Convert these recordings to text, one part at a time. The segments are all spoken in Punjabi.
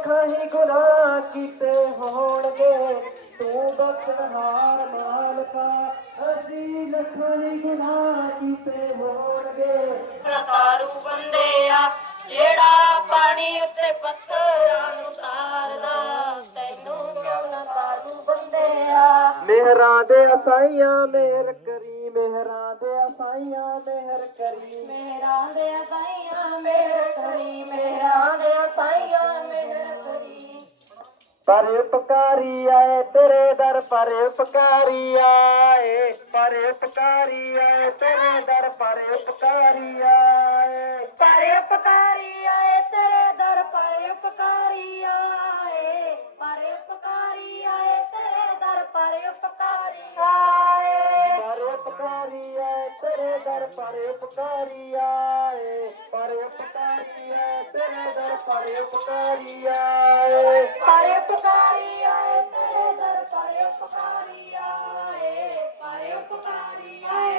ਲੱਖਾਂ ਹੀ ਗੁਨਾਹ ਕੀਤੇ ਹੋਣਗੇ। ਤੂੰ ਬਖਸ਼ਹਾਰ ਮਾਲਕਾ ਅਸੀਂ ਲੱਖਾਂ ਹੀ ਗੁਨਾਹ ਕੀਤੇ ਹੋਣਗੇ। ਤਾਰੂ ਬੰਦਿਆ ਜਿਹੜਾ ਪਾਣੀ ਉੱਤੇ ਪੱਥਰਾਂ ਨੂੰ ਤਾਰਦਾ। ਤੈਨੂੰ ਦੇ ਅਸਾਈਆਂ ਮਿਹਰ ਕਰੀ ਮਿਹਰਾਂ ਦੇ ਅਸਾਈਆਂ ਮਿਹਰ ਕਰੀ। ਮਿਹਰਾਂ ਅਸਾਈਆਂ ਪਰ ਉਪਕਾਰੀ ਆਏ ਤੇਰੇ ਦਰ ਪਰ ਉਪਕਾਰੀ ਆਏ ਪਰ ਉਪਕਾਰੀ ਆਏ ਤੇਰੇ ਦਰ ਪਰ ਉਪਕਾਰੀ ਆਏ ਪਰ ਉਪਕਾਰੀ ਆਏ ਤੇਰੇ ਦਰ ਪਰ ਉਪਕਾਰੀ ਆਏ ਪਰ ਉਪਕਾਰੀ ਆਏ ਤੇਰੇ ਦਰ ਪਰ ਉਪਕਾਰੀ ਆਏ ਪਰ ਉਪਕਾਰੀ ਆਏ ਤੇਰੇ ਦਰ ਪਰ ਉਪਕਾਰੀ ਆਏ ਪਰ ਉਪਕਾਰੀ ਆਏ ਤੇਰੇ ਦਰ ਪਰ ਉਪਕਾਰੀ ਆਏ ਪਰ ਉਪਕਾਰੀ ਆਏ ਤੇਰੇ ਦਰ ਪਰ ਉਪਕਾਰੀ ਆਏ ਪਰ ਉਪਕਾਰੀ ਆਏ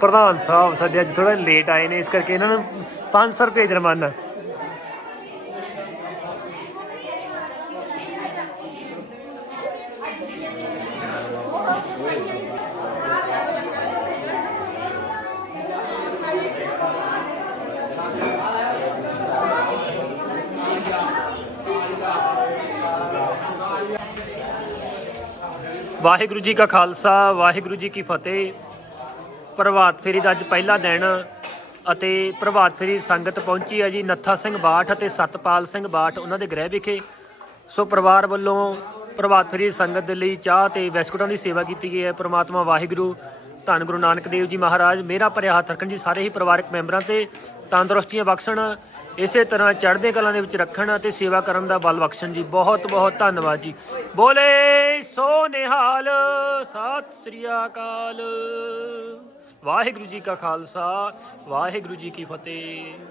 ਪ੍ਰਧਾਨ ਸਾਹਿਬ ਸਾਡੇ ਅੱਜ ਥੋੜਾ ਲੇਟ ਆਏ ਨੇ ਇਸ ਕਰਕੇ ਇਹਨਾਂ ਨੂੰ 500 ਰੁਪਏ ਜੁਰਮਾਨਾ। ਵਾਹਿਗੁਰੂ ਜੀ ਕਾ ਖਾਲਸਾ, ਵਾਹਿਗੁਰੂ ਜੀ ਕੀ ਫਤਿਹ। ਪ੍ਰਭਾਤ ਫੇਰੀ ਦਾ ਅੱਜ ਪਹਿਲਾ ਦਿਨ ਅਤੇ ਪ੍ਰਭਾਤ ਫੇਰੀ ਸੰਗਤ ਪਹੁੰਚੀ ਹੈ ਜੀ। ਨੱਥਾ ਸਿੰਘ ਬਾਠ ਅਤੇ ਸਤਪਾਲ ਸਿੰਘ ਬਾਠ ਉਹਨਾਂ ਦੇ ਗ੍ਰਹਿ ਵਿਖੇ। ਸੋ ਪਰਿਵਾਰ ਵੱਲੋਂ ਪ੍ਰਭਾਤ ਫੇਰੀ ਸੰਗਤ ਦੇ ਲਈ ਚਾਹ ਤੇ ਬਿਸਕੁਟਾਂ ਦੀ ਸੇਵਾ ਕੀਤੀ ਗਈ ਹੈ। ਪ੍ਰਮਾਤਮਾ ਵਾਹਿਗੁਰੂ, ਧੰਨ ਗੁਰੂ ਨਾਨਕ ਦੇਵ ਜੀ ਮਹਾਰਾਜ, ਮੇਰਾ ਭਰਿਆ ਹੱਥ ਰੱਖਣ ਜੀ ਸਾਰੇ ਹੀ ਪਰਿਵਾਰਕ ਮੈਂਬਰਾਂ ਤੇ ਤੰਦਰੁਸਤੀਆਂ ਬਖਸ਼ਣ। ਇਸੇ ਤਰ੍ਹਾਂ ਚੜ੍ਹਦੇ ਕਲਾਂ ਦੇ ਵਿੱਚ ਰੱਖਣ ਅਤੇ ਸੇਵਾ ਕਰਨ ਦਾ ਬਲ ਬਖਸ਼ਣ ਜੀ। ਬਹੁਤ ਬਹੁਤ ਧੰਨਵਾਦ ਜੀ। ਬੋਲੇ ਸੋ ਨਿਹਾਲ ਸਤਿ ਸ੍ਰੀ ਅਕਾਲ। ਵਾਹਿਗੁਰੂ ਜੀ ਕਾ ਖਾਲਸਾ, ਵਾਹਿਗੁਰੂ ਜੀ ਕੀ ਫਤਿਹ।